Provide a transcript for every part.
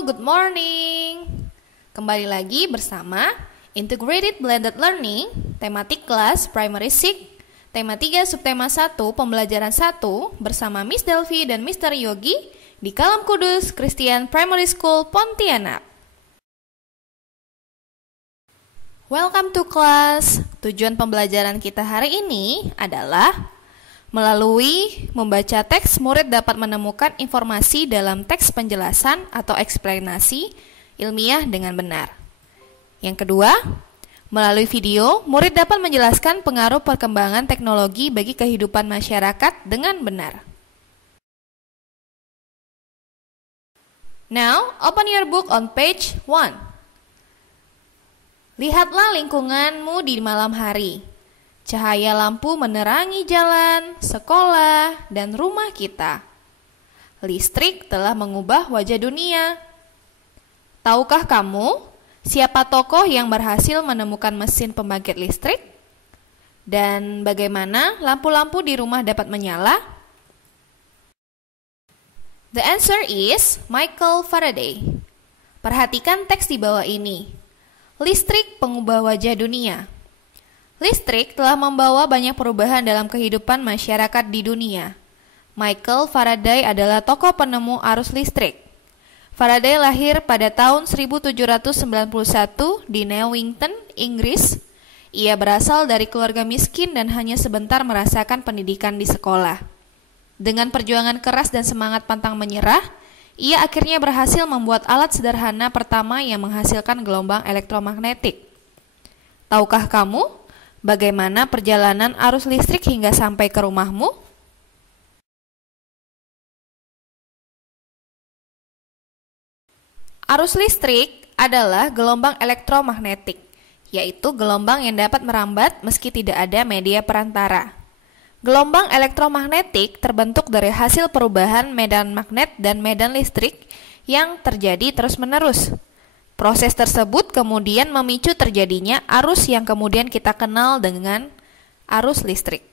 good morning. Kembali lagi bersama Integrated Blended Learning, tematik kelas Primary 6, tema 3 subtema 1 pembelajaran 1 bersama Miss Delvi dan Mr. Yogi di Kalam Kudus Christian Primary School Pontianak. Welcome to class. Tujuan pembelajaran kita hari ini adalah melalui membaca teks, murid dapat menemukan informasi dalam teks penjelasan atau eksplanasi ilmiah dengan benar. Yang kedua, melalui video, murid dapat menjelaskan pengaruh perkembangan teknologi bagi kehidupan masyarakat dengan benar. Now, open your book on page 1. Lihatlah lingkunganmu di malam hari. Cahaya lampu menerangi jalan, sekolah, dan rumah kita. Listrik telah mengubah wajah dunia. Tahukah kamu siapa tokoh yang berhasil menemukan mesin pembangkit listrik? Dan bagaimana lampu-lampu di rumah dapat menyala? The answer is Michael Faraday. Perhatikan teks di bawah ini. Listrik pengubah wajah dunia. Listrik telah membawa banyak perubahan dalam kehidupan masyarakat di dunia. Michael Faraday adalah tokoh penemu arus listrik. Faraday lahir pada tahun 1791 di Newington, Inggris. Ia berasal dari keluarga miskin dan hanya sebentar merasakan pendidikan di sekolah. Dengan perjuangan keras dan semangat pantang menyerah, ia akhirnya berhasil membuat alat sederhana pertama yang menghasilkan gelombang elektromagnetik. Tahukah kamu bagaimana perjalanan arus listrik hingga sampai ke rumahmu? Arus listrik adalah gelombang elektromagnetik, yaitu gelombang yang dapat merambat meski tidak ada media perantara. Gelombang elektromagnetik terbentuk dari hasil perubahan medan magnet dan medan listrik yang terjadi terus-menerus. Proses tersebut kemudian memicu terjadinya arus yang kemudian kita kenal dengan arus listrik.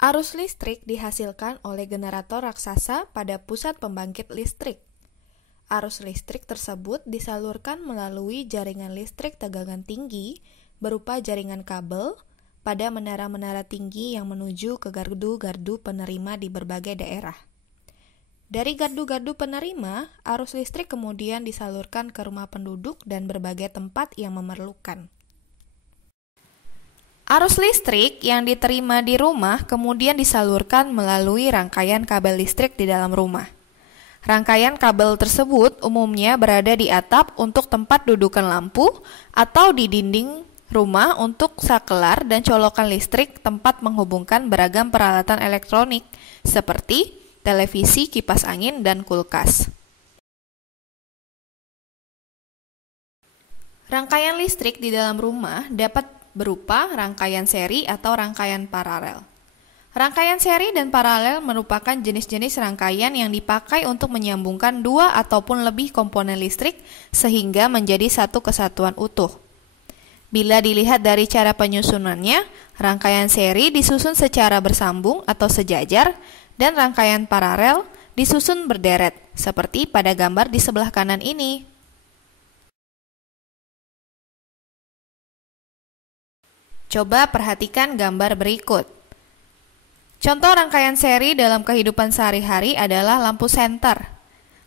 Arus listrik dihasilkan oleh generator raksasa pada pusat pembangkit listrik. Arus listrik tersebut disalurkan melalui jaringan listrik tegangan tinggi berupa jaringan kabel pada menara-menara tinggi yang menuju ke gardu-gardu penerima di berbagai daerah. Dari gardu-gardu penerima, arus listrik kemudian disalurkan ke rumah penduduk dan berbagai tempat yang memerlukan. Arus listrik yang diterima di rumah kemudian disalurkan melalui rangkaian kabel listrik di dalam rumah. Rangkaian kabel tersebut umumnya berada di atap untuk tempat dudukan lampu atau di dinding rumah untuk sakelar dan colokan listrik tempat menghubungkan beragam peralatan elektronik seperti televisi, kipas angin, dan kulkas. Rangkaian listrik di dalam rumah dapat berupa rangkaian seri atau rangkaian paralel. Rangkaian seri dan paralel merupakan jenis-jenis rangkaian yang dipakai untuk menyambungkan dua ataupun lebih komponen listrik sehingga menjadi satu kesatuan utuh. Bila dilihat dari cara penyusunannya, rangkaian seri disusun secara bersambung atau sejajar dan rangkaian paralel disusun berderet, seperti pada gambar di sebelah kanan ini. Coba perhatikan gambar berikut. Contoh rangkaian seri dalam kehidupan sehari-hari adalah lampu senter.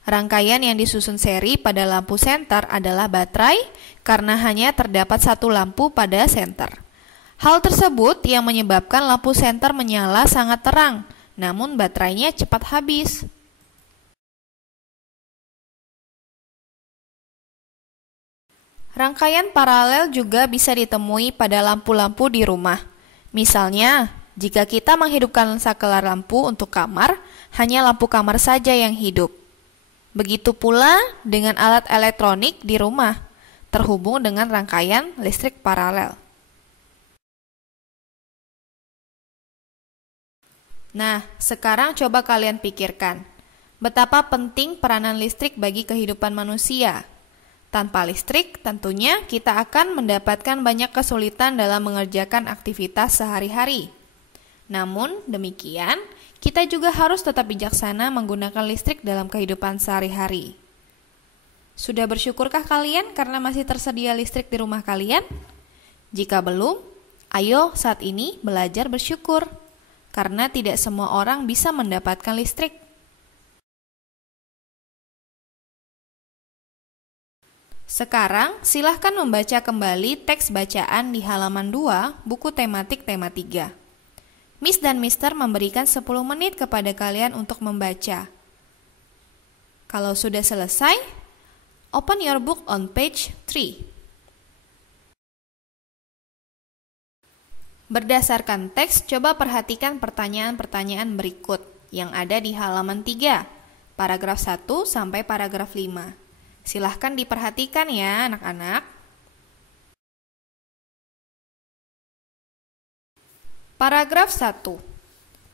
Rangkaian yang disusun seri pada lampu senter adalah baterai karena hanya terdapat satu lampu pada senter. Hal tersebut yang menyebabkan lampu senter menyala sangat terang, namun baterainya cepat habis. Rangkaian paralel juga bisa ditemui pada lampu-lampu di rumah. Misalnya, jika kita menghidupkan sakelar lampu untuk kamar, hanya lampu kamar saja yang hidup. Begitu pula dengan alat elektronik di rumah, terhubung dengan rangkaian listrik paralel. Nah, sekarang coba kalian pikirkan, betapa penting peranan listrik bagi kehidupan manusia. Tanpa listrik, tentunya kita akan mendapatkan banyak kesulitan dalam mengerjakan aktivitas sehari-hari. Namun demikian, kita juga harus tetap bijaksana menggunakan listrik dalam kehidupan sehari-hari. Sudah bersyukurkah kalian karena masih tersedia listrik di rumah kalian? Jika belum, ayo saat ini belajar bersyukur, karena tidak semua orang bisa mendapatkan listrik. Sekarang, silahkan membaca kembali teks bacaan di halaman 2, buku tematik tema 3. Miss dan Mister memberikan 10 menit kepada kalian untuk membaca. Kalau sudah selesai, open your book on page 3. Berdasarkan teks, coba perhatikan pertanyaan-pertanyaan berikut yang ada di halaman 3, paragraf 1 sampai paragraf 5. Silahkan diperhatikan ya anak-anak. Paragraf 1.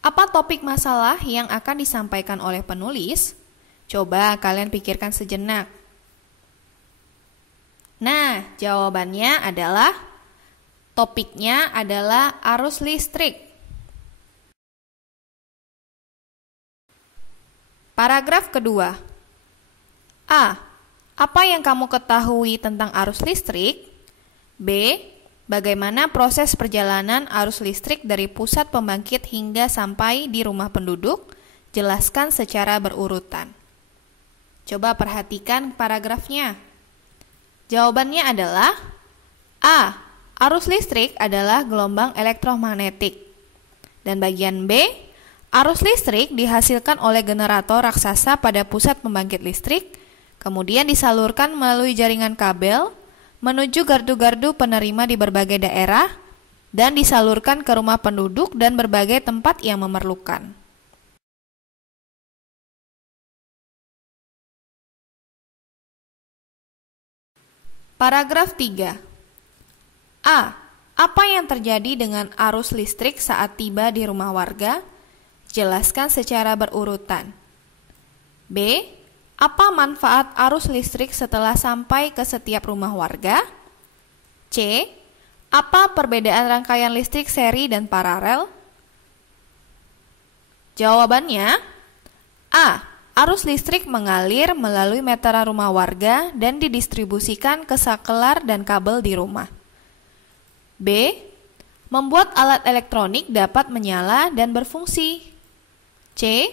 Apa topik masalah yang akan disampaikan oleh penulis? Coba kalian pikirkan sejenak. Nah, jawabannya adalah topiknya adalah arus listrik. Paragraf kedua. A. Apa yang kamu ketahui tentang arus listrik? B. Bagaimana proses perjalanan arus listrik dari pusat pembangkit hingga sampai di rumah penduduk? Jelaskan secara berurutan. Coba perhatikan paragrafnya. Jawabannya adalah A. Arus listrik adalah gelombang elektromagnetik. Dan bagian B, arus listrik dihasilkan oleh generator raksasa pada pusat pembangkit listrik, kemudian disalurkan melalui jaringan kabel menuju gardu-gardu penerima di berbagai daerah dan disalurkan ke rumah penduduk dan berbagai tempat yang memerlukan. Paragraf 3. A. Apa yang terjadi dengan arus listrik saat tiba di rumah warga? Jelaskan secara berurutan. B. Apa manfaat arus listrik setelah sampai ke setiap rumah warga? C. Apa perbedaan rangkaian listrik seri dan paralel? Jawabannya A. Arus listrik mengalir melalui meteran rumah warga dan didistribusikan ke sakelar dan kabel di rumah. B. Membuat alat elektronik dapat menyala dan berfungsi. C.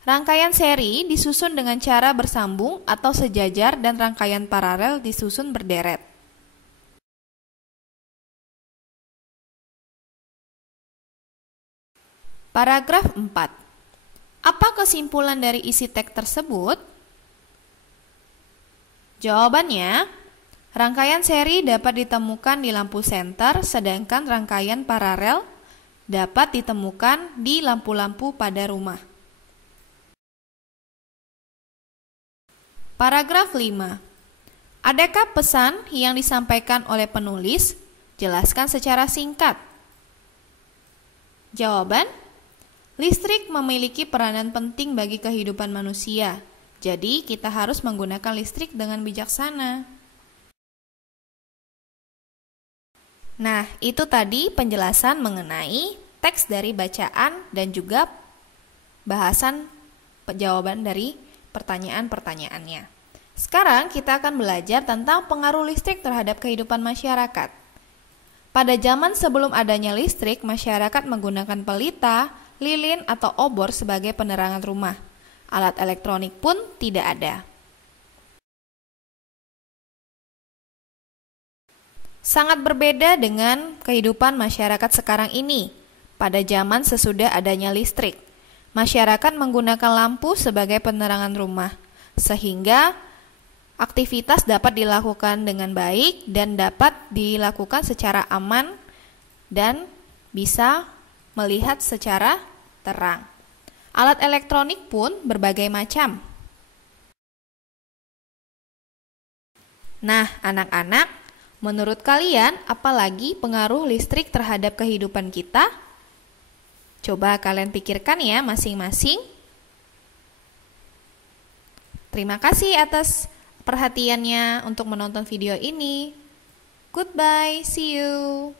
Rangkaian seri disusun dengan cara bersambung atau sejajar dan rangkaian paralel disusun berderet. Paragraf 4. Apa kesimpulan dari isi teks tersebut? Jawabannya, rangkaian seri dapat ditemukan di lampu senter, sedangkan rangkaian paralel dapat ditemukan di lampu-lampu pada rumah. Paragraf 5. Adakah pesan yang disampaikan oleh penulis? Jelaskan secara singkat. Jawaban: listrik memiliki peranan penting bagi kehidupan manusia. Jadi, kita harus menggunakan listrik dengan bijaksana. Nah, itu tadi penjelasan mengenai teks dari bacaan dan juga bahasan jawaban dari pertanyaan-pertanyaannya. Sekarang kita akan belajar tentang pengaruh listrik terhadap kehidupan masyarakat. Pada zaman sebelum adanya listrik, masyarakat menggunakan pelita, lilin, atau obor sebagai penerangan rumah. Alat elektronik pun tidak ada. Sangat berbeda dengan kehidupan masyarakat sekarang ini. Pada zaman sesudah adanya listrik, masyarakat menggunakan lampu sebagai penerangan rumah, sehingga aktivitas dapat dilakukan dengan baik dan dapat dilakukan secara aman dan bisa melihat secara terang. Alat elektronik pun berbagai macam. Nah, anak-anak, menurut kalian apalagi pengaruh listrik terhadap kehidupan kita? Coba kalian pikirkan ya masing-masing. Terima kasih atas perhatiannya untuk menonton video ini. Goodbye, see you.